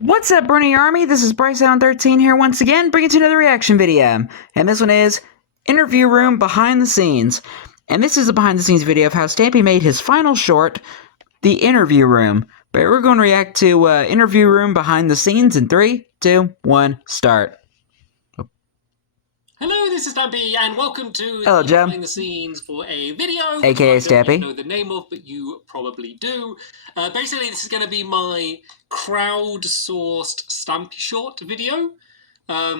What's up, Bernie Army? This is BryceAllen13 here once again, bringing to another reaction video. And this one is Interview Room Behind the Scenes. And this is a behind the scenes video of how Stampy made his final short, The Interview Room. But we're going to react to Interview Room Behind the Scenes in 3, 2, 1, start. Hello, this is Stampy, and welcome to Hello, Joe. behind the scenes for a video. AKA Stampy. I don't know the name of, but you probably do. Basically, this is going to be my crowd-sourced Stampy short video.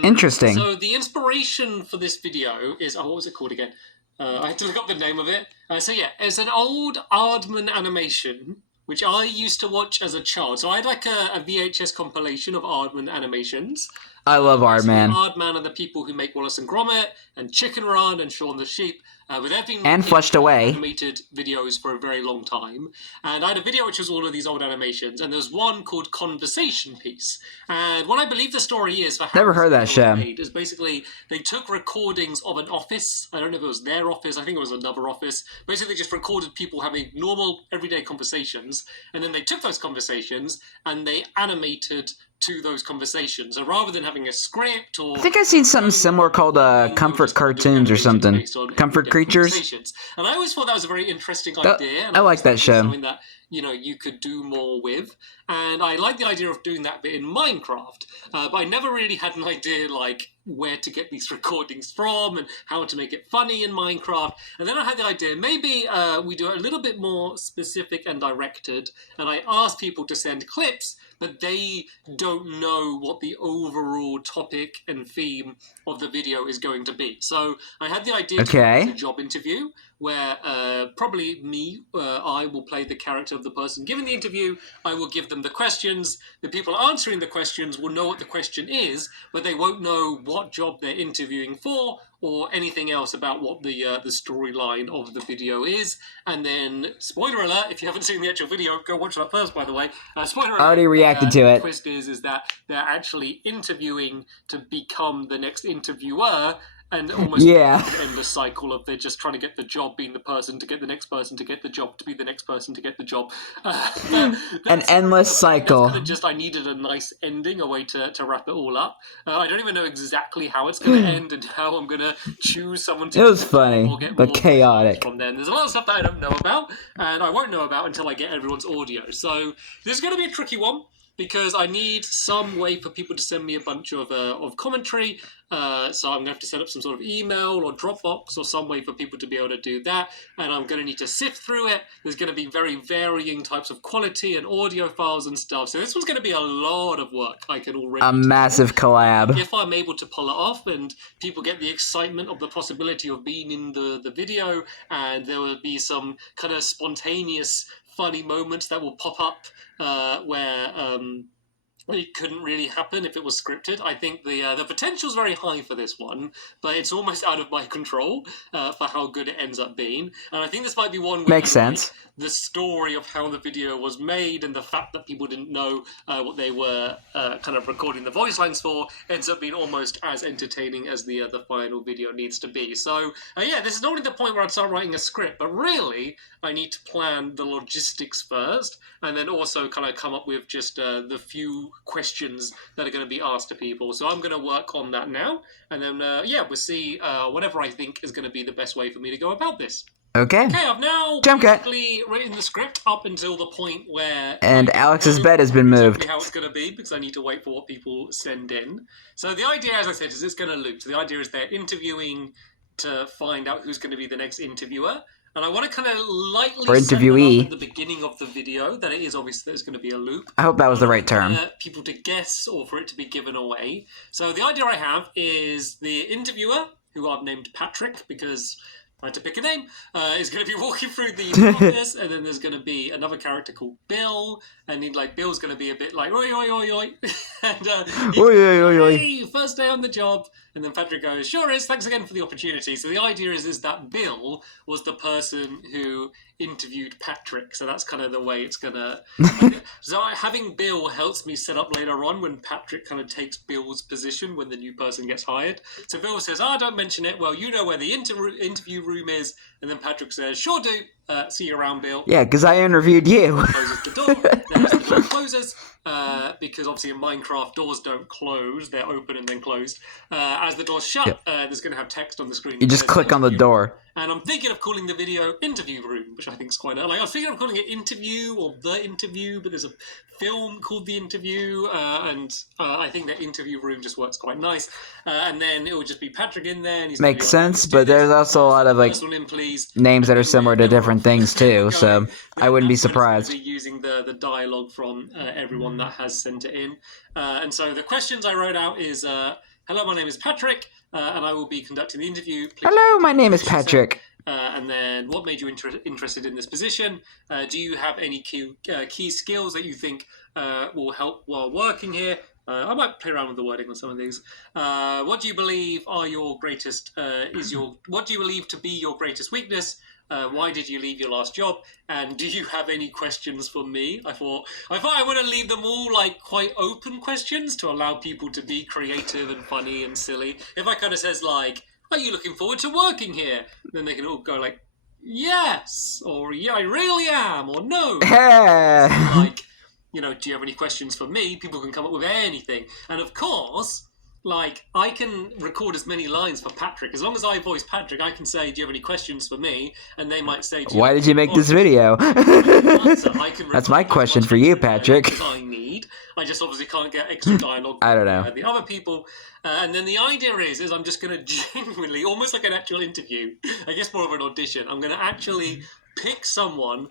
Interesting. So the inspiration for this video is... Oh, what was it called again? I had to look up the name of it. So yeah, it's an old Aardman animation, which I used to watch as a child. So I had like a VHS compilation of Aardman animations. I love Aardman. Aardman are the people who make Wallace and Gromit and Chicken Run and Shaun the Sheep. But they've been and Flushed Away animated videos for a very long time. And I had a video which was all of these old animations, and there's one called Conversation Piece. And what I believe the story is for how never heard that show is basically they took recordings of an office. I don't know if it was their office. I think it was another office. Basically, just recorded people having normal, everyday conversations, and then they took those conversations and they animated to those conversations. So rather than having a script or... I think I've seen something similar called Comfort Cartoons or something. Comfort Creatures. And I always thought that was a very interesting idea. And I like that show. Something that, you know, you could do more with. And I like the idea of doing that bit in Minecraft. But I never really had an idea, like, where to get these recordings from and how to make it funny in Minecraft. And then I had the idea, maybe we do it a little bit more specific and directed. And I ask people to send clips, but they don't know what the overall topic and theme of the video is going to be. So I had the idea to do a job interview where probably me, I will play the character of the person giving the interview. I will give them the questions. The people answering the questions will know what the question is, but they won't know what job they're interviewing for or anything else about what the storyline of the video is. And then, spoiler alert, if you haven't seen the actual video, go watch that first, by the way. Spoiler alert. I already reacted to it. The twist is that they're actually interviewing to become the next interviewer, and almost an endless cycle of they're just trying to get the job, being the person to get the next person to get the job, to be the next person to get the job. An endless cycle. Kind of just, I needed a nice ending, a way to wrap it all up. I don't even know exactly how it's going to end and how I'm going to choose someone to... It was funny, but chaotic. From then. There's a lot of stuff that I don't know about, and I won't know about until I get everyone's audio. So this is going to be a tricky one, because I need some way for people to send me a bunch of commentary. So I'm going to have to set up some sort of email or Dropbox or some way for people to be able to do that. And I'm going to need to sift through it. There's going to be very varying types of quality and audio files and stuff. So this one's going to be a lot of work. I can already... A massive collab. If I'm able to pull it off and people get the excitement of the possibility of being in the video, and there will be some kind of spontaneous funny moments that will pop up where it couldn't really happen if it was scripted. I think the potential is very high for this one, but it's almost out of my control for how good it ends up being. And I think this might be one... Makes sense. The story of how the video was made and the fact that people didn't know what they were kind of recording the voice lines for ends up being almost as entertaining as the final video needs to be. So, yeah, this is not only the point where I'd start writing a script, but really I need to plan the logistics first and then also kind of come up with just the few questions that are going to be asked to people. So I'm going to work on that now, and then, yeah, we'll see whatever I think is going to be the best way for me to go about this. Okay. Okay, I've now basically written the script up until the point where... And Alex's bed has been moved. Exactly how it's going to be, because I need to wait for what people send in. So the idea, as I said, is it's going to loop. So the idea is they're interviewing to find out who's going to be the next interviewer. And I want to kind of lightly set it up at the beginning of the video that it is obvious there's going to be a loop. I hope that was the right term. People to guess or for it to be given away. So the idea I have is the interviewer, who I've named Patrick because I had to pick a name, is going to be walking through the office, and then there's going to be another character called Bill, and Bill's going to be a bit like, oi, oi, oi, oi. And hey, first day on the job. And then Patrick goes, sure is, thanks again for the opportunity. So the idea is that Bill was the person who interviewed Patrick. So that's kind of the way it's going to... So having Bill helps me set up later on when Patrick kind of takes Bill's position when the new person gets hired. So Bill says, don't mention it. Well, you know where the interview room is. And then Patrick says, sure do. See you around, Bill. Yeah, because I interviewed you. Closes the door. Then as the door closes, because obviously in Minecraft doors don't close; they're open and then closed. As the door's shut, there's going to have text on the screen. You just click on the door. And I'm thinking of calling the video "Interview Room," which I think is quite like. I was thinking of calling it "Interview" or "The Interview," but there's a film called The Interview, and I think that "Interview Room" just works quite nice. And then it will just be Patrick in there. And he's Makes sense, but there's also a lot of like names that are similar to different things too. So I wouldn't be surprised. Be using the dialogue from everyone that has sent it in. And so the questions I wrote out is. Hello, my name is Patrick, and I will be conducting the interview. Please Hello, my name is Patrick. And then, what made you interested in this position? Do you have any key skills that you think will help while working here? I might play around with the wording on some of these. What do you believe are your greatest? What do you believe to be your greatest weakness? Why did you leave your last job? And do you have any questions for me? I thought I want to leave them all like quite open questions to allow people to be creative and funny and silly. If I kind of says like, "Are you looking forward to working here?" Then they can all go like, "Yes," or "Yeah, I really am," or "No." Like, you know, do you have any questions for me? People can come up with anything, and of course. Like, I can record as many lines for Patrick. As long as I voice Patrick, I can say, "Do you have any questions for me?" And they might say, "Why did you make this video?" That's my question for you, Patrick. I need. I just obviously can't get extra dialogue. I don't know. The other people. And then the idea is I'm just going to genuinely, almost like an actual interview, I guess more of an audition, I'm going to actually pick someone.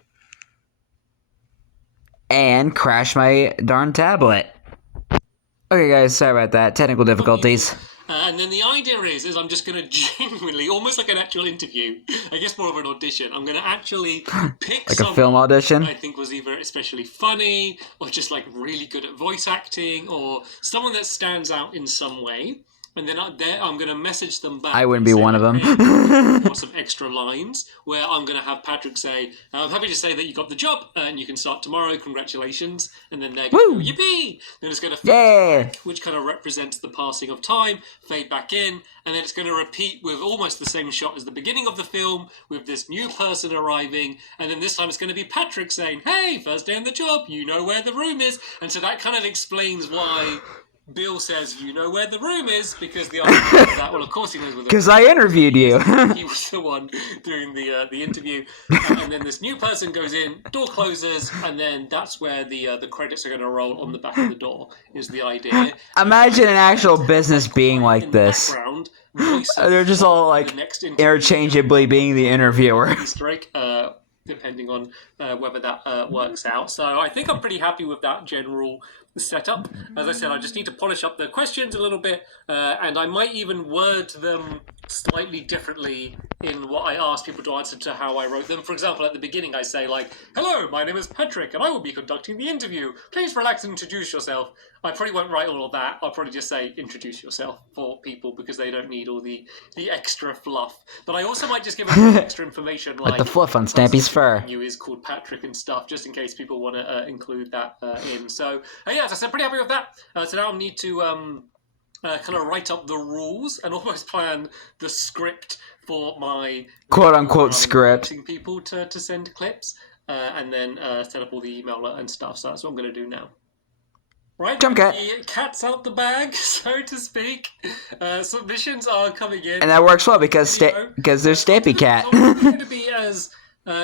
And crash my darn tablet. Okay, guys, sorry about that. Technical difficulties. And then the idea is I'm just going to genuinely, almost like an actual interview, I guess more of an audition, I'm going to actually pick like a film audition? I think was either especially funny, or just like really good at voice acting, or someone that stands out in some way. And then I'm going to message them back. I wouldn't be one of them. Got some extra lines where I'm going to have Patrick say, "I'm happy to say that you got the job and you can start tomorrow. Congratulations." And then they're going to go, "Yippee!" Then it's going to fade back, which kind of represents the passing of time, fade back in, and then it's going to repeat with almost the same shot as the beginning of the film with this new person arriving. And then this time it's going to be Patrick saying, "Hey, first day on the job, you know where the room is." And so that kind of explains why Bill says, "You know where the room is," because the answer is that, well, of course he knows where the room is. Because I interviewed you. He was the one doing the interview. And then this new person goes in, door closes, and then that's where the credits are going to roll on the back of the door, is the idea. Imagine an actual business being like this. They're just all like interchangeably being the interviewer. Easter egg, depending on whether that works out. So I think I'm pretty happy with that general setup. As I said, I just need to polish up the questions a little bit, and I might even word them slightly differently in what I ask people to answer to how I wrote them. For example, at the beginning I say like, "Hello, my name is Patrick and I will be conducting the interview. Please relax and introduce yourself." I probably won't write all of that. I'll probably just say, "Introduce yourself," for people because they don't need all the extra fluff. But I also might just give them extra information like the fluff on Stampy's fur. You is called Patrick and stuff, just in case people want to include that in. So yeah, as I said, pretty happy with that. So now I need to kind of write up the rules and almost plan the script for my quote-unquote script. People to send clips and then set up all the email and stuff. So that's what I'm going to do now. Right, Jump cat. The cat's out the bag, so to speak. Submissions are coming in, and that works well because there's Stampy Cat. I'm going to be as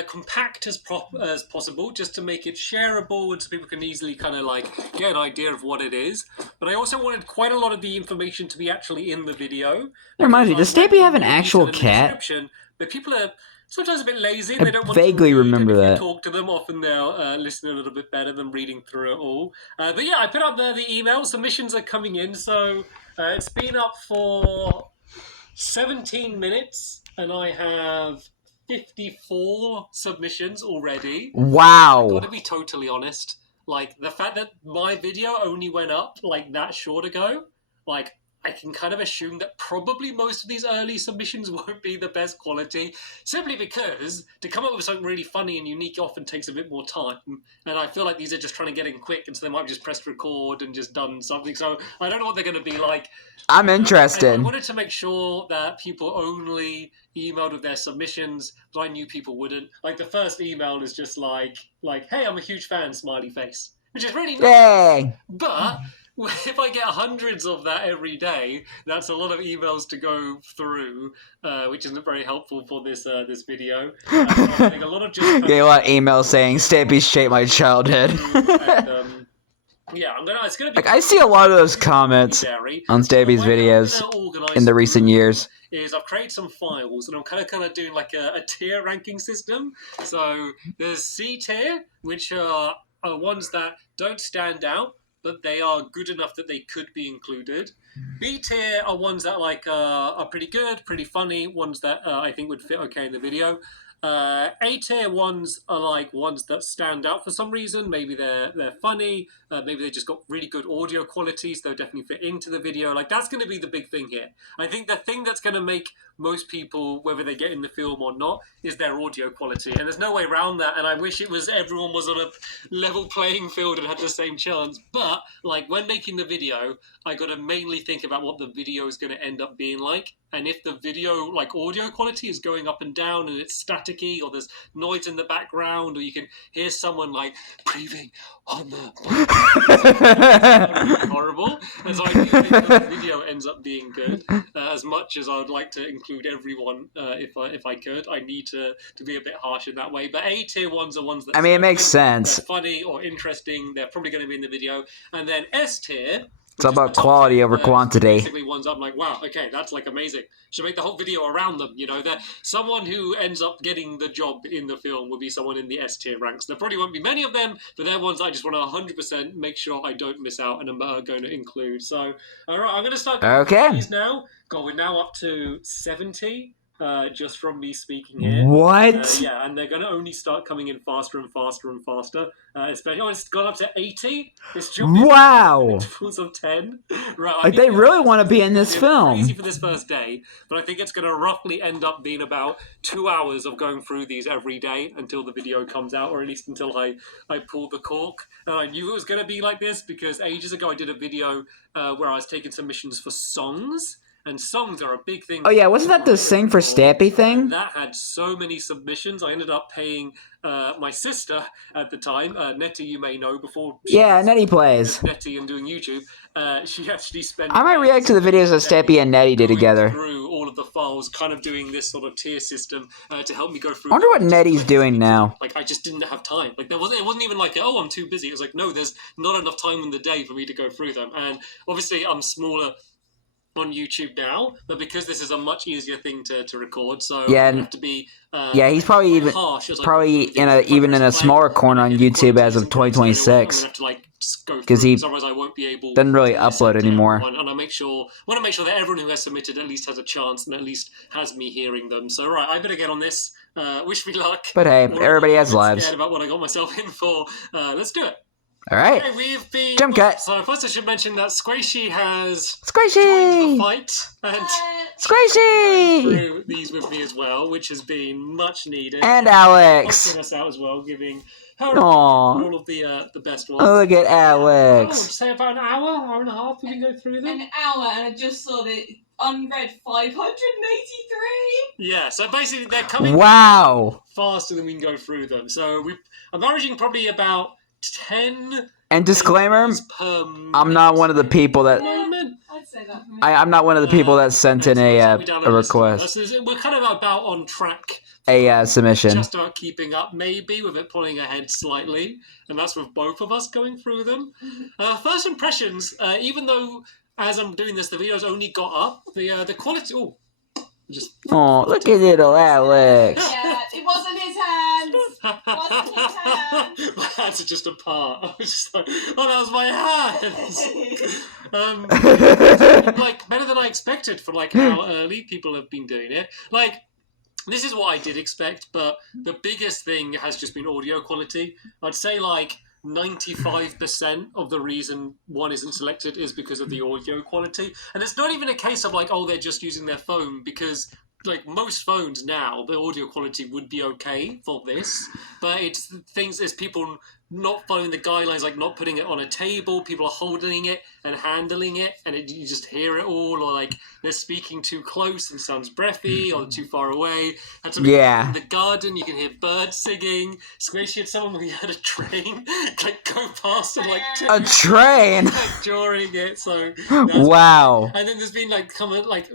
compact as possible, just to make it shareable and so people can easily kind of like get an idea of what it is. But I also wanted quite a lot of the information to be actually in the video. Reminds me, does Stampy have an actual cat? But people are sometimes a bit lazy. They don't want vaguely to remember if that. You talk to them, often they'll listen a little bit better than reading through it all. But yeah, I put up there the email. Submissions are coming in, so it's been up for 17 minutes, and I have 54 submissions already. Wow. I've got to be totally honest. Like, the fact that my video only went up like that short ago, like, I can kind of assume that probably most of these early submissions won't be the best quality, simply because to come up with something really funny and unique often takes a bit more time. And I feel like these are just trying to get in quick, and so they might have just pressed record and just done something. So I don't know what they're going to be like. I'm interested. I wanted to make sure that people only emailed with their submissions, but I knew people wouldn't. Like, the first email is just like, hey, I'm a huge fan, smiley face, which is really nice. Yay! But if I get hundreds of that every day, that's a lot of emails to go through, which isn't very helpful for this this video. So I'm getting a lot of just Get a lot of emails saying Stampy shaped my childhood. and, yeah, it's gonna be like, I see a lot of those comments on Stampy's videos in the recent years. Is I've created some files, and I'm kind of doing like a tier ranking system. So there's C tier, which are ones that don't stand out, but they are good enough that they could be included. B tier are ones that are pretty good, pretty funny, ones that I think would fit okay in the video. A tier ones are like ones that stand out for some reason. Maybe they're funny. Maybe they just got really good audio quality, so they'll definitely fit into the video. Like, that's going to be the big thing here. I think the thing that's going to make most people, whether they get in the film or not, is their audio quality. And there's no way around that. And I wish everyone was on a level playing field and had the same chance. But, like, when making the video, I got to mainly think about what the video is going to end up being like. And if the video, like, audio quality is going up and down and it's staticky, or there's noise in the background, or you can hear someone, like, breathing on the horrible. And so I do think that the video ends up being good. As much as I would like to include everyone, if I could, I need to be a bit harsh in that way. But A tier ones are ones that, I mean, it makes sense. They're funny or interesting. They're probably going to be in the video. And then S tier, it's all about quality over quantity. Basically, ones I'm like, wow, okay, that's like amazing. Should make the whole video around them. You know, that someone who ends up getting the job in the film will be someone in the S tier ranks. There probably won't be many of them, but they're ones I just want to 100% make sure I don't miss out and am going to include. So, all right, I'm going to start going these now. God, we're now up to 70. Just from me speaking here. What? Yeah, and they're going to only start coming in faster and faster and faster. Especially, it's gone up to 80. Wow! Intervals of 10. Right, like, they really want to be in this film. Crazy for this first day, but I think it's going to roughly end up being about 2 hours of going through these every day until the video comes out, or at least until I pull the cork. And I knew it was going to be like this because ages ago I did a video where I was taking submissions for songs. And songs are a big thing. Oh yeah, wasn't that the Sing for Stampy thing? That had so many submissions. I ended up paying my sister at the time, Nettie, you may know, before. Yeah, Nettie plays. Nettie and doing YouTube. She actually spent. I might react to the videos that Stampy and Nettie did together. Through all of the files, kind of doing this sort of tier system to help me go through. I wonder what Nettie's doing now. Like, I just didn't have time. Like, it wasn't even like, oh, I'm too busy. It was like, no, there's not enough time in the day for me to go through them. And obviously, I'm smaller on YouTube now, but because this is a much easier thing to record, so yeah, I have to be yeah, he's probably even in a smaller corner on YouTube as of 2026 because he doesn't really upload anymore. And I want to make sure that everyone who has submitted at least has a chance and at least has me hearing them. So right, I better get on this. Wish me luck. But hey, everybody has lives. Scared about what I got myself in for. Let's do it. All right. Okay, we've been jump cut. So first, I should mention that Squishy has joined the fight and Squishy through these with me as well, which has been much needed. And Alex helping us out as well, giving her all of the best ones. Oh, look at Alex. Say about an hour and a half. We can go through them. An hour, and I just saw the unread 583. Yeah, so basically they're coming. Wow. Faster than we can go through them. So I'm averaging probably about 10. And disclaimer, I'm not one of the people that. I'd say that. I'm not one of the people that sent in a request. We're kind of about on track. A submission. Just about keeping up, maybe, with it pulling ahead slightly, and that's with both of us going through them. First impressions, even though as I'm doing this, the video's only got up, the quality. Oh, look at little Alex. Yeah, it wasn't his hands. Wasn't his hands. My hands are just apart. I was just like, oh, that was my hands. Like, better than I expected for like how early people have been doing it. Like, this is what I did expect, but the biggest thing has just been audio quality. I'd say like 95% of the reason one isn't selected is because of the audio quality. And it's not even a case of like, oh, they're just using their phone, because like most phones now, the audio quality would be okay for this, but it's things as people not following the guidelines, like not putting it on a table, people are holding it and handling it, and you just hear it all, or like they're speaking too close and sounds breathy, or too far away. Had somebody in the garden, you can hear birds singing. Squishy had someone where you had a train like go past and like a train like during it. So wow. And then there's been like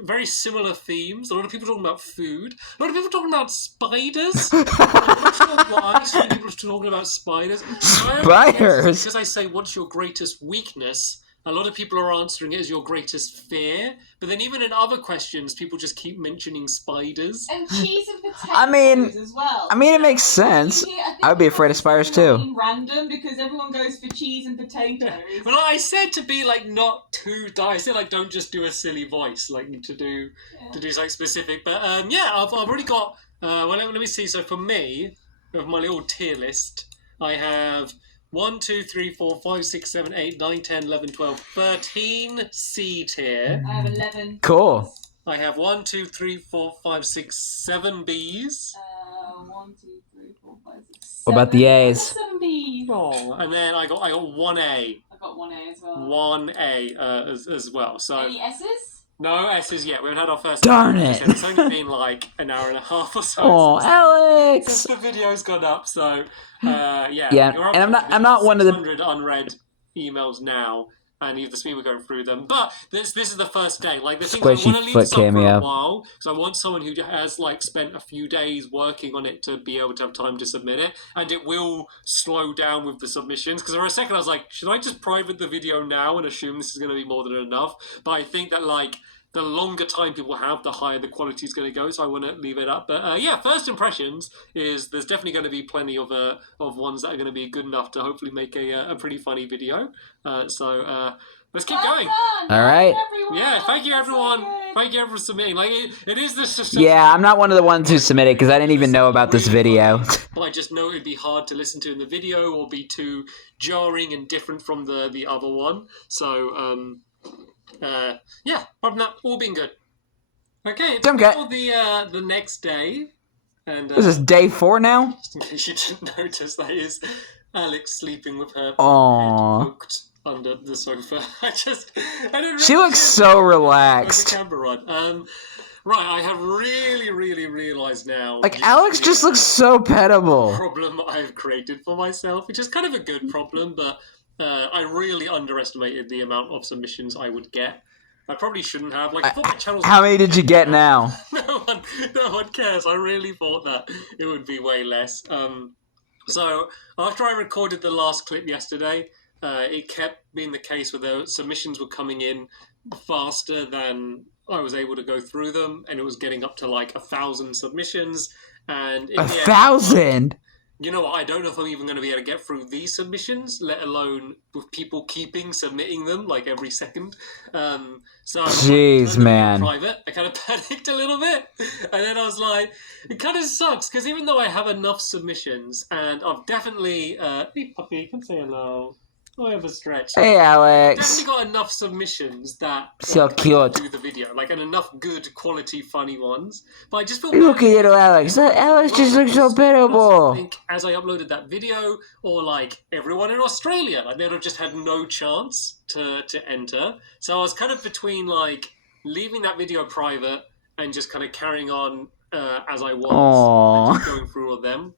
very similar themes. A lot of people talking about food. A lot of people talking about spiders. I'm not sure why so many people are talking about spiders. Spiders. Because I say, what's your greatest weakness? A lot of people are answering it as your greatest fear. But then even in other questions, people just keep mentioning spiders. And cheese and potatoes as well. I mean, it makes sense. I would be afraid of spiders too. Random, because everyone goes for cheese and potatoes. Well, I said to be like not too. I said like don't just do a silly voice, like to do something specific. But I've already got. Well, let me see. So for me, of my little tier list, I have 1, 2, 3, 4, 5, 6, 7, 8, 9, 10, 11, 12, 13 C tier. I have 11. Cool. I have 1, 2, 3, 4, 5, 6, 7 Bs. 1, 2, 3, 4, 5, 6, 7. What about the A's? 7 Bs. Oh, and then I got 1A. I got 1A as well. 1A as well. So any S's? No S's yet. We haven't had our first. Darn it! It's only been like an hour and a half or so. Oh, Alex! Since the video's gone up, so yeah. Yeah, and I'm not one of the 600 unread emails now, and you have to speed we're going through them. But this is the first day. Like the thing I want to leave this up for a while, because I want someone who has like spent a few days working on it to be able to have time to submit it, and it will slow down with the submissions. Because for a second I was like, should I just private the video now and assume this is going to be more than enough? But I think that like the longer time people have, the higher the quality is going to go. So I want to leave it up. But first impressions is there's definitely going to be plenty of ones that are going to be good enough to hopefully make a pretty funny video. So let's keep going. All right. Yeah, thank you everyone. Thank you everyone for submitting. Like it is this. Yeah, I'm not one of the ones who submitted because I didn't even know about this video. But I just know it'd be hard to listen to in the video or be too jarring and different from the other one. So apart from that, all been good. Okay, it's the next day, and this is day 4 now. Just in case you didn't notice, that is Alex sleeping with her head poked under the sofa. I didn't. She looks so relaxed. The camera run. Right, I have really realised now. Like Alex just looks so pettable. Problem I've created for myself, which is kind of a good problem, but I really underestimated the amount of submissions I would get. I probably shouldn't have. Like, I thought my channels. How many did you get now? No one cares. I really thought that it would be way less. So after I recorded the last clip yesterday, it kept being the case where the submissions were coming in faster than I was able to go through them, and it was getting up to like 1,000 submissions. And 1,000. You know what? I don't know if I'm even going to be able to get through these submissions, let alone with people submitting them like every second. So jeez, man. Private. I kind of panicked a little bit, and then I was like, it kind of sucks because even though I have enough submissions, and I've definitely, hey puppy, come say hello. I have a stretch. Hey, Alex. Definitely got enough submissions that so cute. Do the video, like, and enough good quality funny ones. But I just feel look at little Alex. Alex just looks so pitiful. I think as I uploaded that video, or like everyone in Australia, like they'd have just had no chance to enter. So I was kind of between like leaving that video private and just kind of carrying on as I was, and just going through all of them.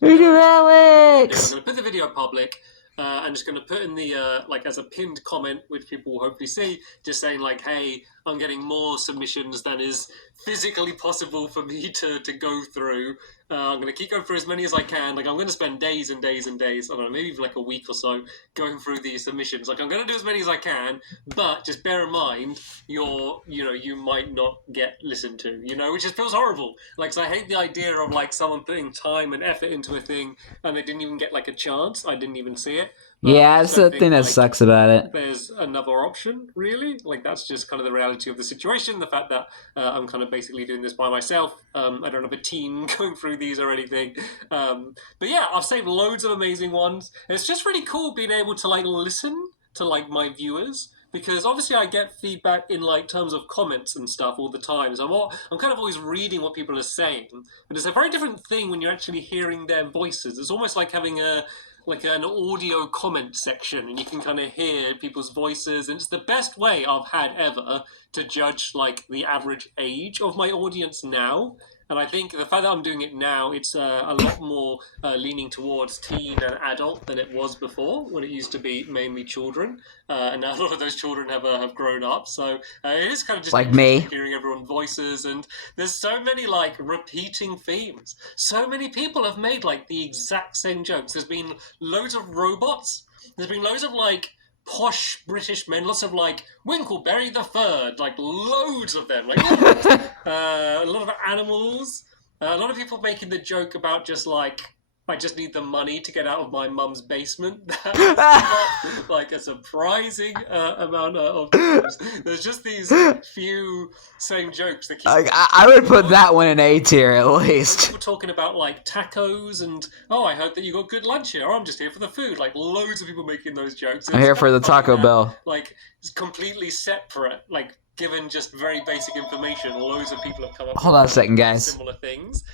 Little Alex. I'm going to put the video public. I'm just going to put in the, like, as a pinned comment, which people will hopefully see, just saying, like, hey, I'm getting more submissions than is physically possible for me to go through. I'm going to keep going through as many as I can. Like, I'm going to spend days and days and days, I don't know, maybe even like a week or so, going through these submissions. Like, I'm going to do as many as I can, but just bear in mind, you might not get listened to, which just feels horrible. Like, so I hate the idea of, like, someone putting time and effort into a thing, and they didn't even get, like, a chance. I didn't even see it. Yeah, I that's just don't the thing that like, sucks about it. there's another option, really. Like, that's just kind of the reality of the situation. The fact that I'm kind of basically doing this by myself. I don't have a team going through these or anything. But yeah, I've saved loads of amazing ones. It's just really cool being able to like listen to like my viewers, because obviously I get feedback in like terms of comments and stuff all the time. So I'm kind of always reading what people are saying, but it's a very different thing when you're actually hearing their voices. It's almost like having an audio comment section, and you can kind of hear people's voices, and it's the best way I've had ever to judge like the average age of my audience now. And I think the fact that I'm doing it now, it's a lot more leaning towards teen and adult than it was before, when it used to be mainly children. And now a lot of those children have grown up. So it is kind of just Like interesting me. hearing everyone's voices. And there's so many like repeating themes. So many people have made like the exact same jokes. There's been loads of robots. There's been loads of like posh British men, lots of like Winkleberry the Third, like loads of them, like a lot of animals, a lot of people making the joke about just like, I just need the money to get out of my mum's basement. That's not like a surprising amount of times. There's just these few same jokes that keep. I would put that one in A tier at least. People talking about like tacos and, oh, I heard that you got good lunch here, or I'm just here for the food. Like loads of people making those jokes. I'm here for the Taco Bell. Like it's completely separate. Like given just very basic information, loads of people have come up. Hold on a second, guys. Similar things.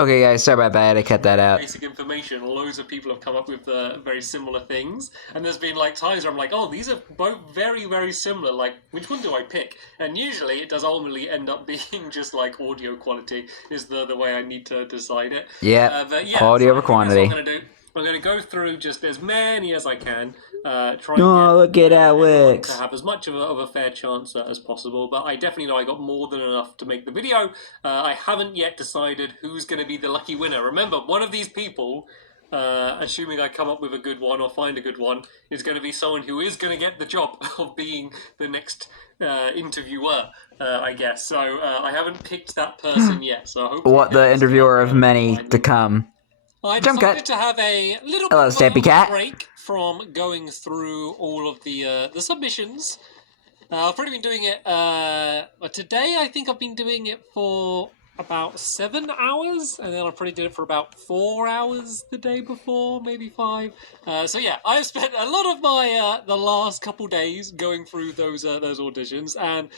Okay, guys, sorry about that. I had to cut that out. Basic information, loads of people have come up with very similar things, and there's been like times where I'm like, oh, these are both very, very similar. Like, which one do I pick? And usually, it does ultimately end up being just like audio quality is the way I need to decide it. Yeah, but yeah, quality so over quantity. What I'm gonna do. I'm going to go through just as many as I can, try and look at Alex. to have as much of a fair chance as possible, but I definitely know I got more than enough to make the video. I haven't yet decided who's going to be the lucky winner. Remember, one of these people, assuming I come up with a good one or find a good one, is going to be someone who is going to get the job of being the next interviewer, I guess. So I haven't picked that person yet. So hopefully What the interviewer of many to come. I decided to have a little Hello, Stampy Cat. break from going through all of the submissions. I've probably been doing it today. I think I've been doing it for about 7 hours, and then I probably did it for about 4 hours the day before, maybe 5. So yeah, I've spent a lot of my the last couple days going through those auditions, and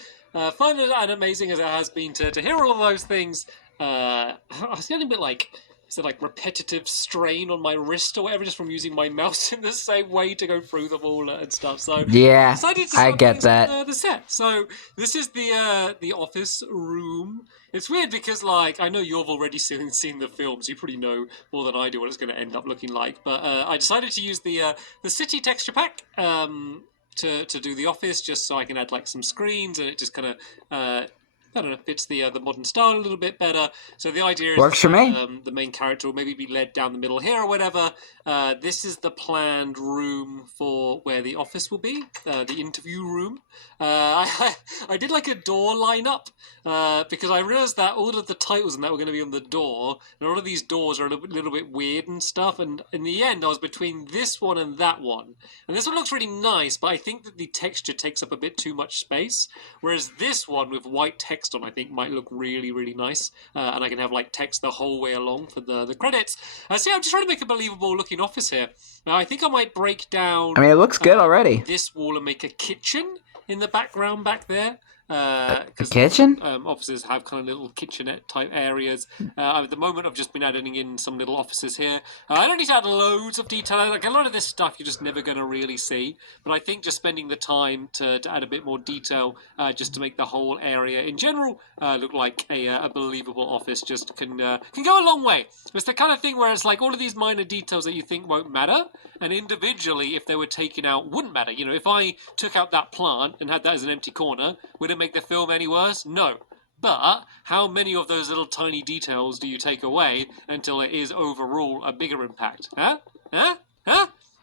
fun and amazing as it has been to hear all of those things. I was getting a bit like. Is it like repetitive strain on my wrist or whatever, just from using my mouse in the same way to go through them all and stuff? So yeah, I get that. The set. So this is the office room. It's weird because like I know you've already seen the film, so you probably know more than I do what it's going to end up looking like. But I decided to use the city texture pack to do the office, just so I can add like some screens, and it just kind of. I don't know, fits the modern style a little bit better. So the idea is works for me. The main character will maybe be led down the middle here or whatever. This is the planned room for where the office will be, the interview room. I did like a door lineup because I realized that all of the titles and that were going to be on the door, and all of these doors are a little bit weird and stuff. And in the end, I was between this one and that one. And this one looks really nice, but I think that the texture takes up a bit too much space. Whereas this one with white text on, I think, might look really, really nice. And I can have like text the whole way along for the credits. So yeah, I'm just trying to make a believable looking office here. I think I might break down. I mean, it looks good already. This wall and make a kitchen in the background back there. A kitchen? Offices have kind of little kitchenette type areas. At the moment, I've just been adding in some little offices here. I don't need to add loads of detail. Like a lot of this stuff, you're just never going to really see. But I think just spending the time to add a bit more detail, just to make the whole area in general look like a believable office, just can go a long way. It's the kind of thing where it's like all of these minor details that you think won't matter, and individually, if they were taken out, wouldn't matter. You know, if I took out that plant and had that as an empty corner, would it make the film any worse? No. But how many of those little tiny details do you take away until it is overall a bigger impact? Huh?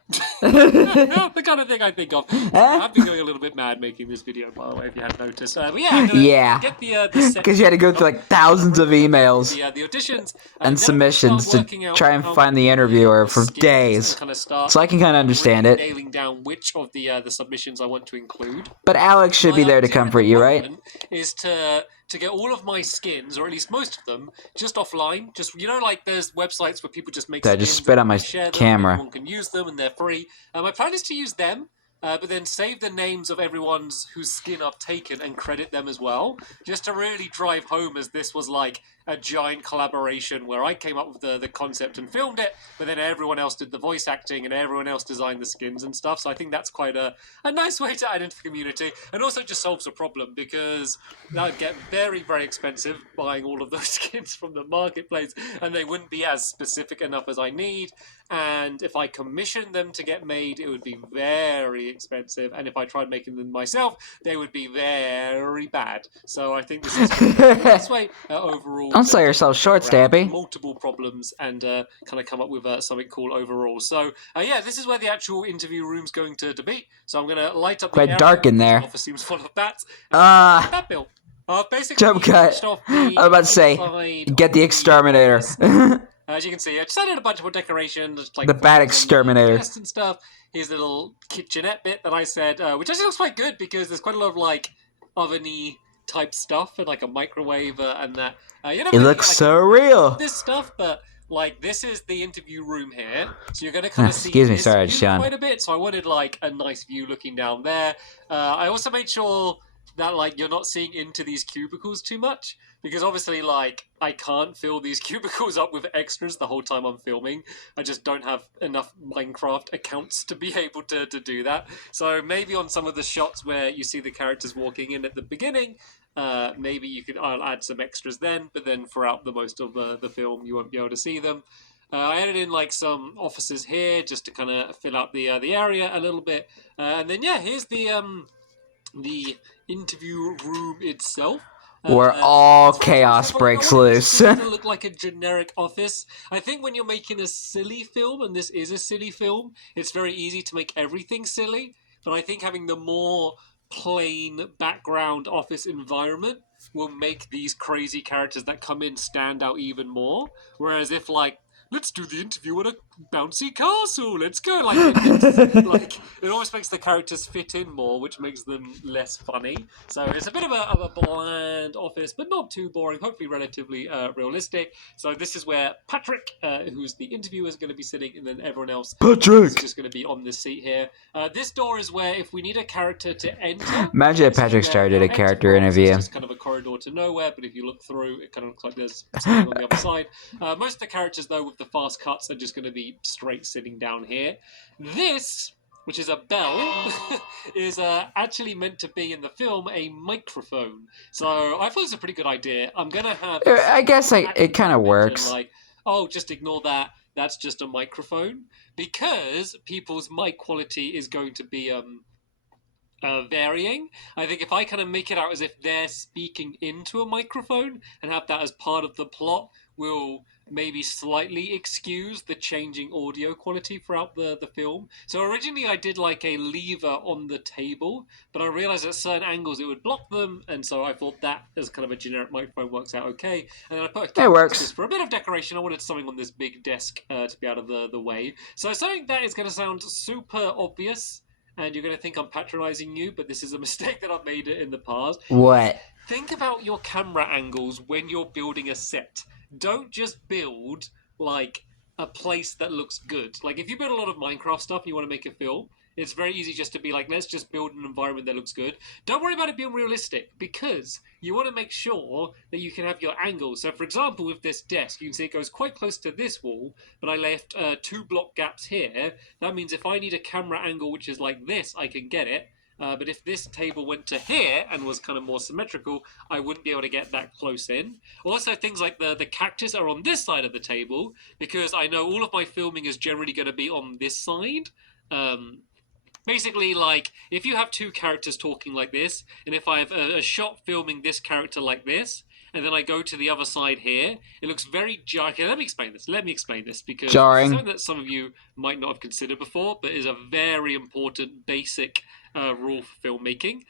The kind of thing I think of. I've been going a little bit mad making this video, by the way, if you hadn't noticed. But yeah, I'm gonna get the set. Because you had to go through like thousands of emails The auditions and submissions to try and find the interviewer for days. Kind of start, so I can kind of understand it. Nailing down which of the submissions I want to include. But Alex should be there to comfort you, right? Is to get all of my skins, or at least most of them, just offline. Just, you know, like there's websites where people just make skins. I just spit on my camera. Everyone can use them and they're free. My plan is to use them, but then save the names of everyone's whose skin I've taken and credit them as well, just to really drive home as this was like a giant collaboration where I came up with the concept and filmed it, but then everyone else did the voice acting and everyone else designed the skins and stuff. So I think that's quite a nice way to add into the community, and also just solves a problem, because that would get very, very expensive buying all of those skins from the marketplace, and they wouldn't be as specific enough as I need. And if I commissioned them to get made, it would be very expensive. And if I tried making them myself, they would be very bad. So I think this is the best way overall. Don't sell yourself short, Stampy. Multiple problems and kind of come up with something cool overall. So yeah, this is where the actual interview room's going to be. So I'm going to light up the quite dark in there. The office seems full of bats. That bill. Basically, jump cut. I was about to say, get the exterminator. As you can see, I just added a bunch of decorations, like the bat exterminator and stuff. Here's the little kitchenette bit that I said, which actually looks quite good because there's quite a lot of like oven-y type stuff and like a microwave and that. It looks so real. This stuff, but like this is the interview room here, so you're going to kind of see excuse me, sorry, Sean. Quite a bit. So I wanted like a nice view looking down there. I also made sure that like you're not seeing into these cubicles too much, because obviously like I can't fill these cubicles up with extras the whole time I'm filming. I just don't have enough Minecraft accounts to be able to do that. So maybe on some of the shots where you see the characters walking in at the beginning, maybe I'll add some extras then, but then throughout the most of the film you won't be able to see them. I added in like some offices here just to kind of fill out the area a little bit, and then yeah, here's the interview room itself. Where all chaos breaks loose. It doesn't look like a generic office. I think when you're making a silly film, and this is a silly film, it's very easy to make everything silly. But I think having the more plain background office environment will make these crazy characters that come in stand out even more. Whereas if like, let's do the interview at a bouncy castle, let's go. Like it almost makes the characters fit in more, which makes them less funny. So it's a bit of a bland office, but not too boring, hopefully relatively realistic. So this is where Patrick, who's the interviewer, is going to be sitting, and then everyone else is just going to be on this seat here. This door is where if we need a character to enter... Imagine if Patrick started a character interview. It's just kind of a corridor to nowhere, but if you look through, it kind of looks like there's something on the other side. Most of the characters, though, with the fast cuts are just going to be straight sitting down here. This, which is a bell, is actually meant to be in the film a microphone. So I thought it was a pretty good idea. I'm going to have... I guess it kind of works. Like, oh, just ignore that. That's just a microphone. Because people's mic quality is going to be... varying. I think if I kind of make it out as if they're speaking into a microphone and have that as part of the plot, will maybe slightly excuse the changing audio quality throughout the film. So originally I did like a lever on the table, but I realized at certain angles it would block them, and so I thought that as kind of a generic microphone works out okay. And then I put it works. For a bit of decoration, I wanted something on this big desk to be out of the way. So something that is going to sound super obvious, and you're going to think I'm patronizing you, but this is a mistake that I've made in the past. What? Think about your camera angles when you're building a set. Don't just build, like, a place that looks good. Like, if you build a lot of Minecraft stuff and you want to make a film, it's very easy just to be like, let's just build an environment that looks good. Don't worry about it being realistic, because you want to make sure that you can have your angles. So, for example, with this desk, you can see it goes quite close to this wall, but I left 2 block gaps here. That means if I need a camera angle which is like this, I can get it. But if this table went to here and was kind of more symmetrical, I wouldn't be able to get that close in. Also, things like the cactus are on this side of the table, because I know all of my filming is generally going to be on this side. Basically, like, if you have 2 characters talking like this, and if I have a shot filming this character like this, and then I go to the other side here, it looks very jarring. Okay, let me explain this because Jarring. it's something that some of you might not have considered before, but is a very important basic rule for filmmaking.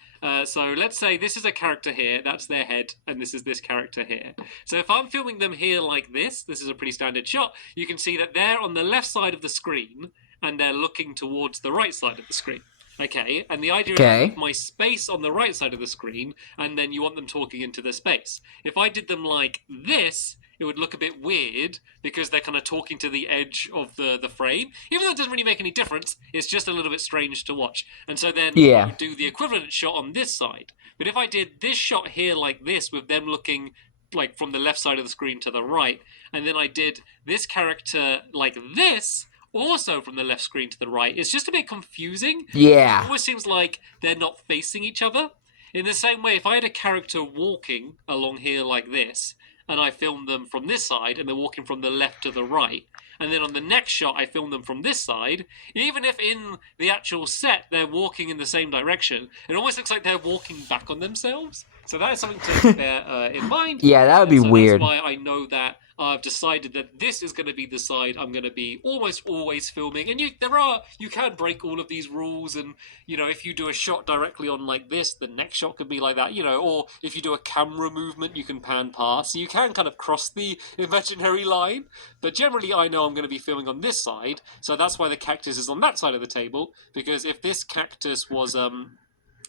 So let's say this is a character here, that's their head, and this is this character here. So if I'm filming them here like this is a pretty standard shot, you can see that they're on the left side of the screen, and they're looking towards the right side of the screen. Okay, and the idea is I have my space on the right side of the screen, and then you want them talking into the space. If I did them like this, it would look a bit weird because they're kind of talking to the edge of the frame. Even though it doesn't really make any difference, it's just a little bit strange to watch. And so then I would do the equivalent shot on this side. But if I did this shot here like this with them looking like from the left side of the screen to the right, and then I did this character like this, also from the left screen to the right, it's just a bit confusing. Yeah. It almost seems like they're not facing each other. In the same way, if I had a character walking along here like this, and I filmed them from this side, and they're walking from the left to the right, and then on the next shot I film them from this side, even if in the actual set they're walking in the same direction, it almost looks like they're walking back on themselves. So that is something to bear in mind. Yeah, that would be weird. That's why I know that I've decided that this is going to be the side I'm going to be almost always filming. And you can break all of these rules, and if you do a shot directly on like this, the next shot could be like that, or if you do a camera movement, you can pan past. So you can kind of cross the imaginary line. But generally, I know I'm going to be filming on this side, so that's why the cactus is on that side of the table. Because if this cactus was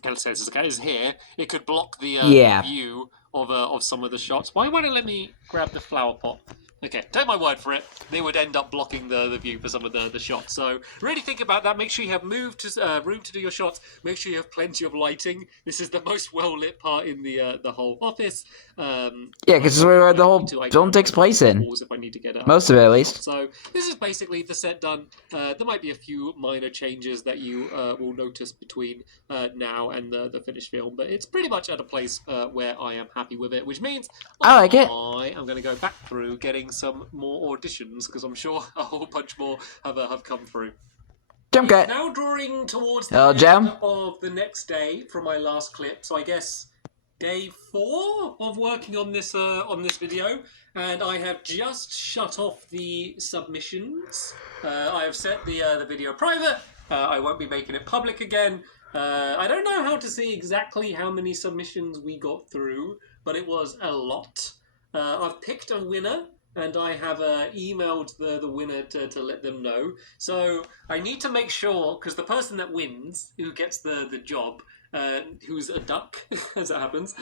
let's say this is here, it could block the view of some of the shots. Why won't it let me grab the flower pot? Okay, take my word for it, they would end up blocking the view for some of the shots. So really think about that. Make sure you have room to do your shots. Make sure you have plenty of lighting. This is the most well-lit part in the whole office. Yeah, because this is where the whole film takes place in. If I need to get it most of it, at least. So this is basically the set done. There might be a few minor changes that you will notice between now and the finished film, but it's pretty much at a place where I am happy with it, which means I like it. I am going to go back through getting some more auditions, because I'm sure a whole bunch more have come through. Jump cut. Now drawing towards the end of the next day from my last clip, so I guess day 4 of working on this video, and I have just shut off the submissions. I have set the video private. I won't be making it public again. I don't know how to see exactly how many submissions we got through, but it was a lot. I've picked a winner, and I have emailed the winner to let them know. So I need to make sure, because the person that wins, who gets the job, who's a duck, as it happens,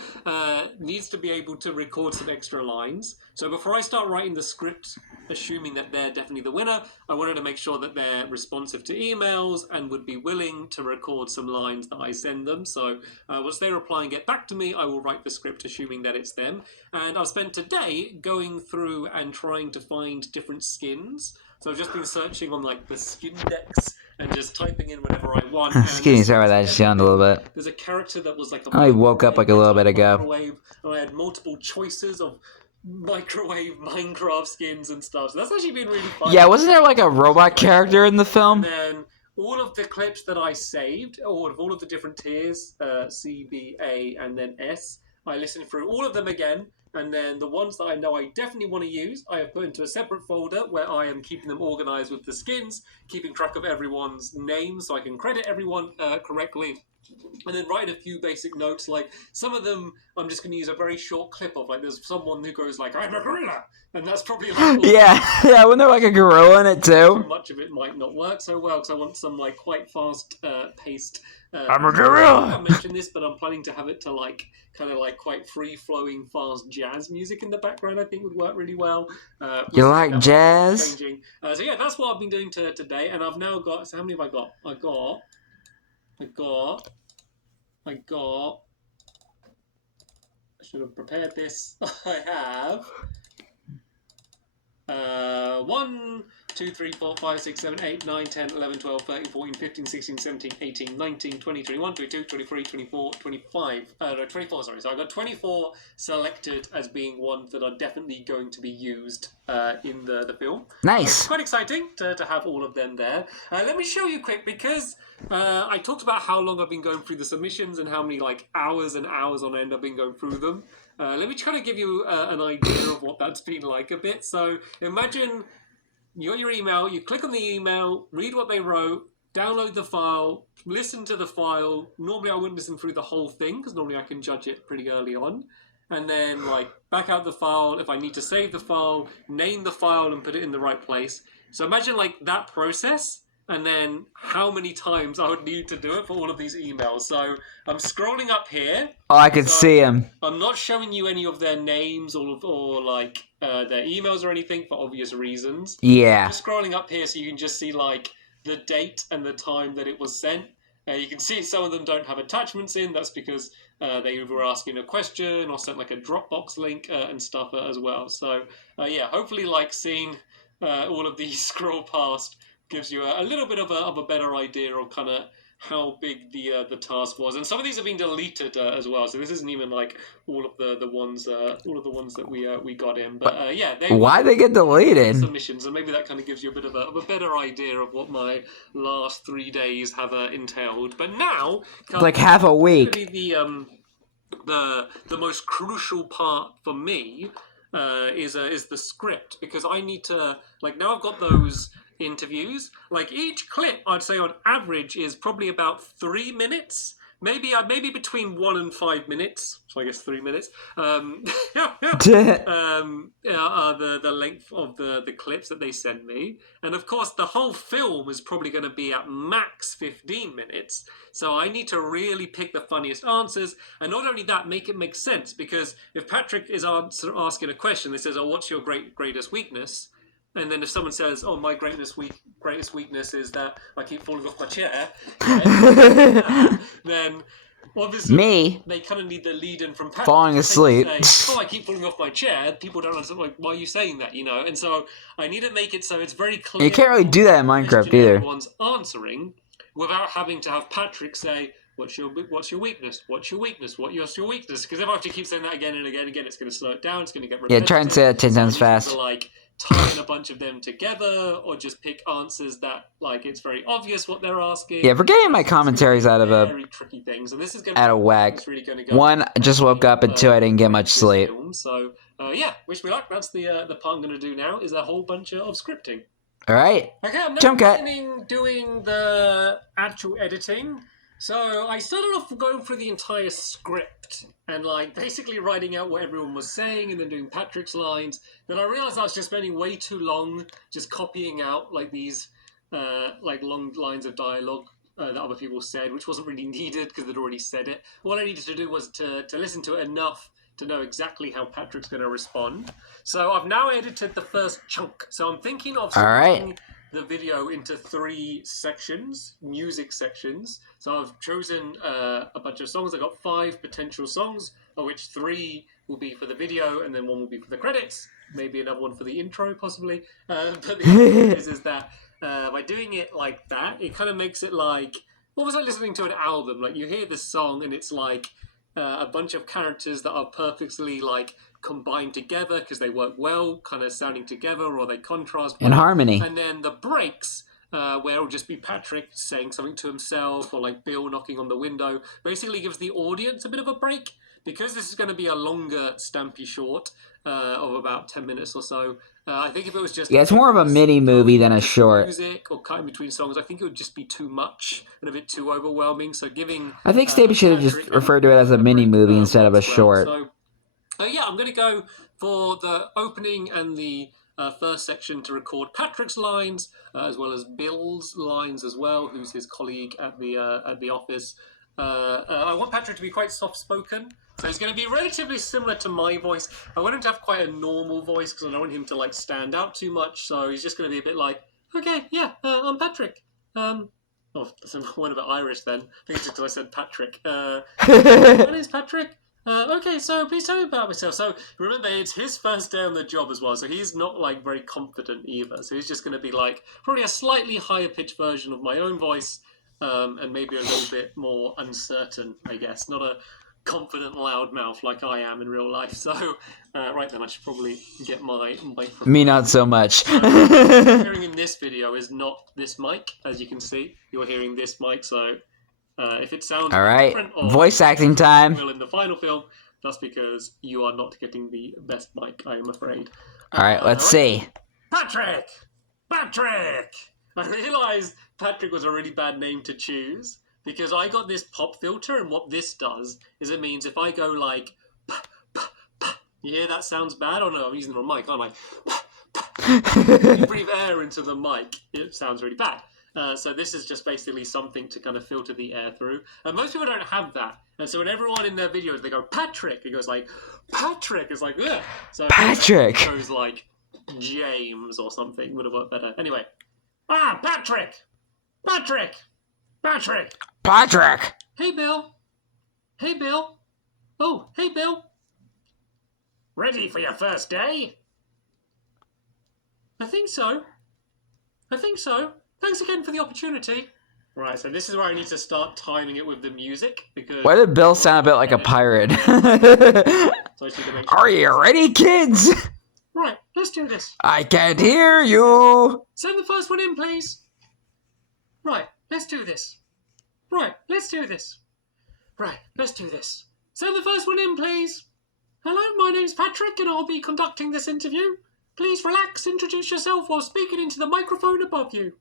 needs to be able to record some extra lines. So before I start writing the script, assuming that they're definitely the winner, I wanted to make sure that they're responsive to emails and would be willing to record some lines that I send them. So once they reply and get back to me, I will write the script assuming that it's them. And I've spent today going through and trying to find different skins. So I've just been searching on like the skin decks and just typing in whatever I want. Excuse me, sorry about that. I just yawned a little bit. There's a character that was like I woke up like a little bit ago. And I had multiple choices of microwave Minecraft skins and stuff. So that's actually been really fun. Yeah, wasn't there like a robot character in the film? And then all of the clips that I saved, all of the different tiers, C, B, A, and then S, I listened through all of them again. And then the ones that I know I definitely want to use, I have put into a separate folder where I am keeping them organized with the skins, keeping track of everyone's names so I can credit everyone correctly. And then write a few basic notes, like some of them I'm just going to use a very short clip of, like there's someone who goes like, "I'm a gorilla," and that's probably like... yeah, wasn't there like a gorilla in it too? Much of it might not work so well, because I want some like quite fast paced... I'm a gorilla! I mentioned this, but I'm planning to have it to like kind of like quite free-flowing, fast jazz music in the background. I think would work really well. You like jazz? Changing. So yeah, that's what I've been doing today, and I've now got... So how many have I got? I should have prepared this. I have 1, 2, 3, 4, 5, 6, 7, 8, 9, 10, 11, 12, 13, 14, 15, 16, 17, 18, 19, 20, 21, 22, 23, 24, 25. No, 24, sorry. So I got 24 selected as being ones that are definitely going to be used in the film. Nice. It's quite exciting to have all of them there. Let me show you quick, because I talked about how long I've been going through the submissions and how many like hours and hours on end I've been going through them. Let me try to give you an idea of what that's been like a bit. So imagine you got your email, you click on the email, read what they wrote, download the file, listen to the file. Normally I wouldn't listen through the whole thing because normally I can judge it pretty early on. And then like back out the file if I need to save the file, name the file and put it in the right place. So imagine like that process and then how many times I would need to do it for all of these emails. So I'm scrolling up here. Oh, I could see him. I'm not showing you any of their names or like their emails or anything for obvious reasons. Yeah. I'm just scrolling up here so you can just see like the date and the time that it was sent. You can see some of them don't have attachments in. That's because they were asking a question or sent like a Dropbox link and stuff as well. So yeah, hopefully like seeing all of these scroll past gives you a little bit of a better idea of kind of how big the task was, and some of these have been deleted as well. So this isn't even like all of the ones that we got in. But yeah, why they get deleted? Submissions, and maybe that kind of gives you a bit of a better idea of what my last 3 days have entailed. But now, like half a week. The most crucial part for me is the script, because I need to like now I've got those interviews. Like each clip, I'd say on average is probably about 3 minutes. Maybe between 1 and 5 minutes. So I guess 3 minutes. The length of the clips that they send me, and of course the whole film is probably going to be at max 15 minutes. So I need to really pick the funniest answers, and not only that, make it make sense. Because if Patrick is asking a question that says, "Oh, what's your greatest weakness?" And then if someone says, "Oh, my greatest weakness is that I keep falling off my chair," then obviously they kind of need the lead-in from Patrick. Falling asleep. Say, "Oh, I keep falling off my chair." People don't understand, like, why are you saying that, you know? And so I need to make it so it's very clear. You can't really do that in Minecraft either. Everyone's answering without having to have Patrick say, What's your weakness? What's your weakness? What's your weakness? Because if I have to keep saying that again and again and again, it's going to slow it down. It's going to get repetitive. Yeah, try and say it 10 times fast. To, like, tie in a bunch of them together, or just pick answers that, like, it's very obvious what they're asking. Yeah, if we're getting my commentaries out of very tricky things, and this is going to out of whack. Really going to go. One, I just woke up, and two, I didn't get much sleep. So yeah, wish me luck. That's the part I'm going to do now. Is a whole bunch of scripting. All right. Okay, I'm Jump cut. doing the actual editing. So I started off going through the entire script and like basically writing out what everyone was saying and then doing Patrick's lines. Then I realized I was just spending way too long just copying out like these like long lines of dialogue that other people said, which wasn't really needed because they'd already said it. All I needed to do was to listen to it enough to know exactly how Patrick's going to respond. So I've now edited the first chunk. So I'm thinking of splitting the video into 3 sections, music sections. So I've chosen a bunch of songs. I've got 5 potential songs, of which 3 will be for the video and then 1 will be for the credits. Maybe another one for the intro, possibly. But the idea is that by doing it like that, it kind of makes it like, almost like listening to an album. Like you hear this song and it's like a bunch of characters that are perfectly like combined together because they work well, kind of sounding together, or they contrast well. In harmony. And then the breaks, where it'll just be Patrick saying something to himself, or like Bill knocking on the window, basically gives the audience a bit of a break. Because this is going to be a longer Stampy short of about 10 minutes or so, I think if it was just... Yeah, it's more of a mini-movie than a short. Music or cutting between songs, I think it would just be too much and a bit too overwhelming. So giving... I think Stampy should have just referred to it as a mini-movie instead of a short. So, yeah, I'm going to go for the opening and the first section to record Patrick's lines, as well as Bill's lines as well, who's his colleague at the office. I want Patrick to be quite soft-spoken, so he's going to be relatively similar to my voice. I want him to have quite a normal voice because I don't want him to like stand out too much. So he's just going to be a bit like, okay, yeah, I'm Patrick. Oh, I went a bit Irish then. I think it's just because I said Patrick. My name's Patrick. Okay, so please tell me about myself. So remember, it's his first day on the job as well, so he's not like very confident either. So he's just going to be like probably a slightly higher pitched version of my own voice, and maybe a little bit more uncertain, I guess. Not a confident loudmouth like I am in real life. So right then, I should probably get my microphone. Me not so much. What you're hearing in this video is not this mic, as you can see. You're hearing this mic, so. If it sounds different or voice acting time. in the final film, that's because you are not getting the best mic, I am afraid. Alright, let's see. Patrick! Patrick! I realised Patrick was a really bad name to choose because I got this pop filter, and what this does is it means if I go like, you hear that sounds bad? Oh no, I'm using the wrong mic, aren't I? You breathe air into the mic, it sounds really bad. So this is just basically something to kind of filter the air through. And most people don't have that. And so when everyone in their videos, they go, Patrick, it goes like, Patrick. It's like, ugh. So Patrick. It goes like, James or something would have worked better. Anyway. Ah, Patrick. Patrick. Patrick. Patrick. Hey, Bill. Hey, Bill. Oh, hey, Bill. Ready for your first day? I think so. I think so. Thanks again for the opportunity. Right, so this is where I need to start timing it with the music because. Why did Bill sound a bit like a pirate? So sure. Are you ready, kids? Right, let's do this. I can't hear you. Send the first one in, please. Right, let's do this. Right, let's do this. Right, let's do this. Send the first one in, please. Hello, my name's Patrick, and I'll be conducting this interview. Please relax, introduce yourself while speaking into the microphone above you.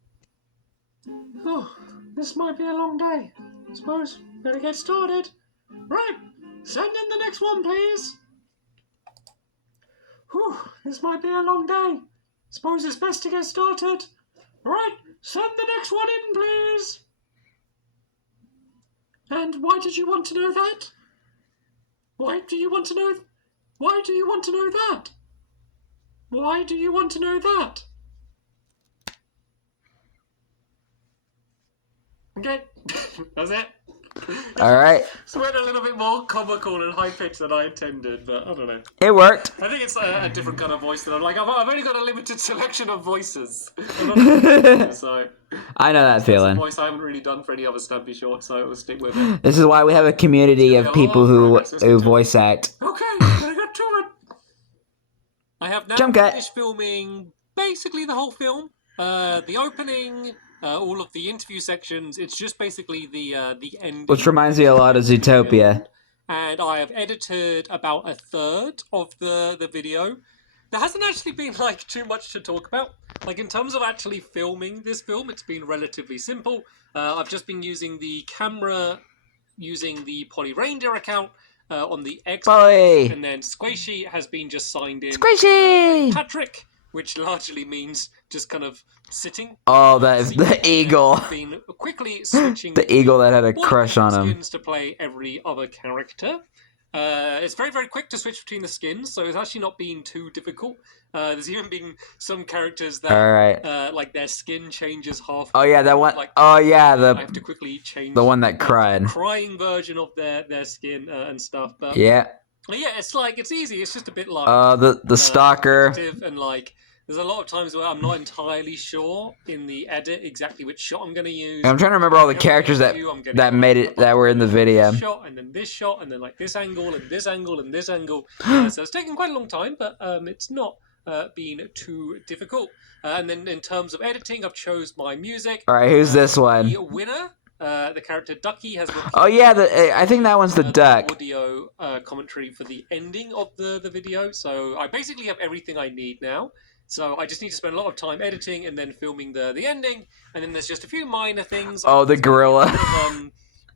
Oh, this might be a long day. Suppose better get started. Right, send in the next one, please. Whew, this might be a long day. Suppose it's best to get started. Right, send the next one in, please. And why did you want to know that? Why do you want to know? Why do you want to know that? Why do you want to know that? Okay, that's it. Alright. So went a little bit more comical and high-pitched than I intended, but I don't know. It worked. I think it's a different kind of voice that I'm like, I've only got a limited selection of voices. So I know that feeling. a voice I haven't really done for any other Stampy shorts, so we'll stick with it. This is why we have a community of people who voice act. Okay, I got to it. I have now Jump cut. finished filming basically the whole film. The opening, all of the interview sections. It's just basically the end. Which reminds me a lot of Zootopia. And I have edited about a third of the video. There hasn't actually been like too much to talk about. Like in terms of actually filming this film, it's been relatively simple. I've just been using the camera, using the Polly Reindeer account on the X, Polly. and then Squishy has been just signed in. Squishy! Patrick, which largely means just kind of sitting. Oh, that is the eagle. Been quickly switching The eagle that had a crush on him. skins to play every other character. It's very, very quick to switch between the skins, so it's actually not been too difficult. There's even been some characters that, like their skin changes half. Oh yeah, that one. Like, oh yeah, I have to quickly change the one that cried. crying version of their skin and stuff. But yeah. Yeah, it's easy. It's just a bit like the stalker. And like. There's a lot of times where I'm not entirely sure in the edit exactly which shot I'm going to use. I'm trying to remember all the characters that made it, that were in the video. This shot, and then this shot, and then like this angle, and this angle, and this angle. So it's taken quite a long time, but it's not been too difficult. And then in terms of editing, I've chose my music. All right, who's this one? The winner, the character Ducky, has. Oh yeah, I think that one's the duck. Audio commentary for the ending of the video. So I basically have everything I need now. So I just need to spend a lot of time editing and then filming the ending, and then there's just a few minor things. Oh, the gorilla.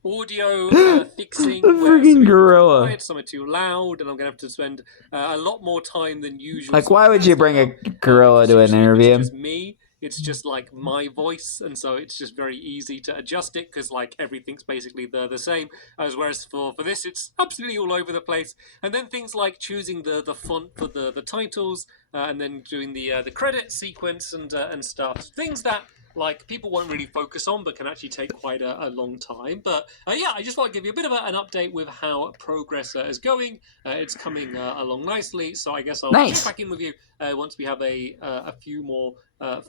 Audio fixing. The freaking gorilla. Quiet, some are too loud, and I'm gonna have to spend a lot more time than usual. Like, why would you bring a gorilla to an interview? It's just me. It's just like my voice, and so it's just very easy to adjust it because like everything's basically the same. Whereas for this, it's absolutely all over the place. And then things like choosing the font for the titles, and then doing the credit sequence and stuff. Things that like people won't really focus on, but can actually take quite a long time. But yeah, I just want to give you a bit of an update with how progress is going. It's coming along nicely, so I guess I'll check back in with you once we have a few more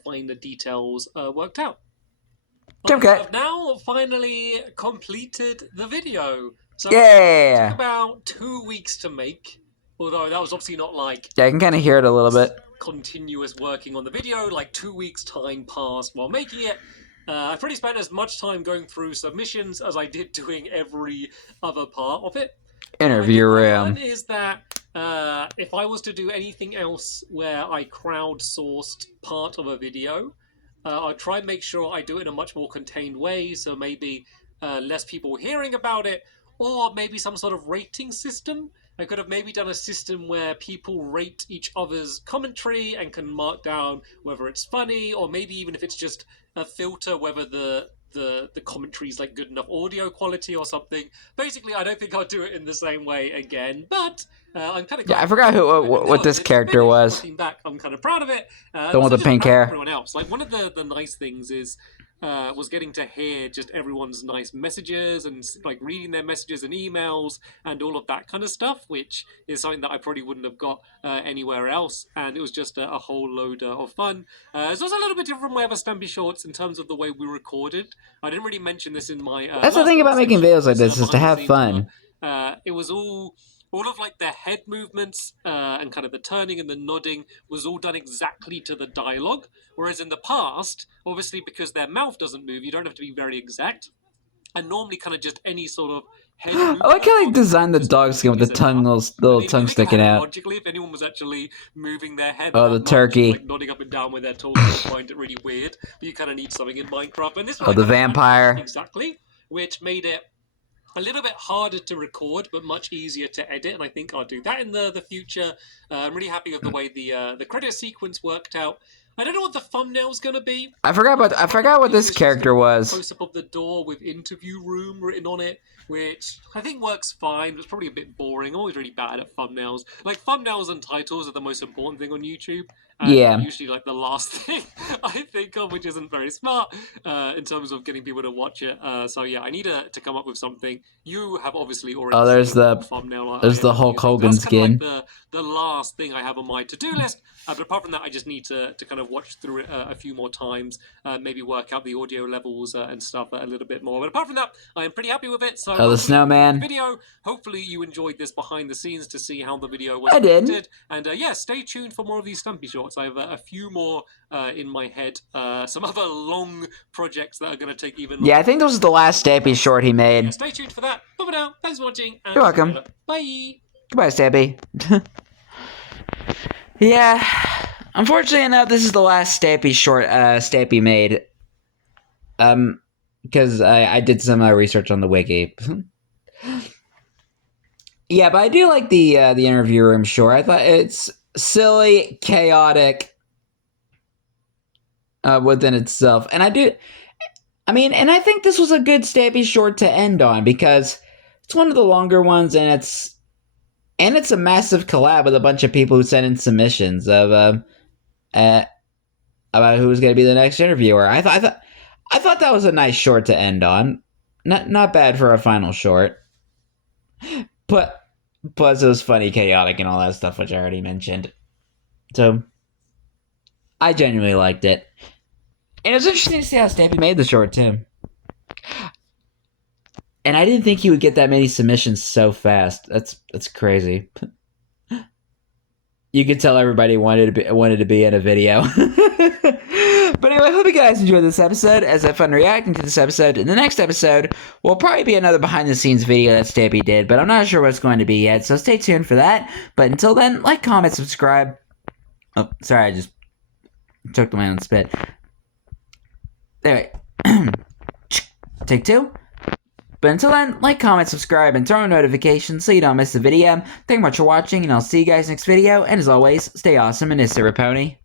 finer details worked out. I've now finally completed the video. So it took about 2 weeks to make, although that was obviously not like... Yeah, I can kind of hear it a little bit. ...continuous working on the video, like 2 weeks time passed while making it. I pretty spent as much time going through submissions as I did doing every other part of it. Interview room. What I is that if I was to do anything else where I crowdsourced part of a video, I'll try and make sure I do it in a much more contained way, so maybe less people hearing about it, or maybe some sort of rating system. I could have maybe done a system where people rate each other's commentary and can mark down whether it's funny, or maybe even if it's just a filter, whether the commentary is like good enough audio quality or something. Basically, I don't think I'll do it in the same way again, but I'm kind of... Yeah, I forgot what this character was. Looking back, I'm kind of proud of it. The one with the pink hair. Everyone else. Like, one of the nice things is was getting to hear just everyone's nice messages and like reading their messages and emails and all of that kind of stuff, which is something that I probably wouldn't have got anywhere else, and it was just a whole load of fun. It's also a little bit different from my other Stampy shorts in terms of the way we recorded. I didn't really mention this in my... That's the thing about making videos like this, is to have fun. It was all of like the head movements and kind of the turning and the nodding was all done exactly to the dialogue. Whereas in the past, obviously because their mouth doesn't move, you don't have to be very exact. And normally kind of just any sort of head movement... I like how they designed the dog skin with the tongue, little tongue sticking out. Logically, if anyone was actually moving their head... Oh, the turkey. Like nodding up and down with their toes, you'll find it really weird. But you kind of need something in Minecraft. And this one the vampire. Exactly. Which made it a little bit harder to record, but much easier to edit, and I think I'll do that in the future. I'm really happy with the way the credit sequence worked out. I don't know what the thumbnail's gonna be. I forgot what this character was. Close up of the door with interview room written on it, which I think works fine, but it's probably a bit boring. I'm always really bad at thumbnails. Like, thumbnails and titles are the most important thing on YouTube. And usually, like, the last thing I think of, which isn't very smart in terms of getting people to watch it. So, yeah, I need to come up with something. You have obviously already there's seen the thumbnail. There's the Hulk Hogan skin. That's kind of like the last thing I have on my to-do list. But apart from that, I just need to kind of watch through it a few more times, maybe work out the audio levels and stuff a little bit more. But apart from that, I am pretty happy with it. So, the snowman. Video. Hopefully, you enjoyed this behind the scenes to see how the video was edited. And yeah, stay tuned for more of these Stampy shorts. I have a few more in my head. Some other long projects that are going to take even longer. Yeah, I think this was the last Stampy short he made. Yeah, stay tuned for that. But for now, thanks for watching. And you're welcome. Bye. Goodbye, Stampy. Yeah, unfortunately enough, this is the last Stampy short Stampy made. Because I did some research on the wiki. Yeah, but I do like the interview room short. I thought it's silly, chaotic within itself, and I think this was a good Stampy short to end on because it's one of the longer ones, and it's a massive collab with a bunch of people who sent in submissions of about who was going to be the next interviewer. I thought that was a nice short to end on. Not bad for a final short. But plus it was funny, chaotic, and all that stuff, which I already mentioned. So I genuinely liked it. And it was interesting to see how Stampy made the short too. And I didn't think he would get that many submissions so fast. That's crazy. You could tell everybody wanted to be in a video. But anyway, I hope you guys enjoyed this episode. As I have fun reacting to this episode. In the next episode will probably be another behind-the-scenes video that Stampy did, but I'm not sure what it's going to be yet, so stay tuned for that. But until then, like, comment, subscribe. Oh, sorry, I just choked my own spit. Anyway, take two. But until then, like, comment, subscribe, and turn on notifications so you don't miss the video. Thank you much for watching, and I'll see you guys next video. And as always, stay awesome and this is Pony.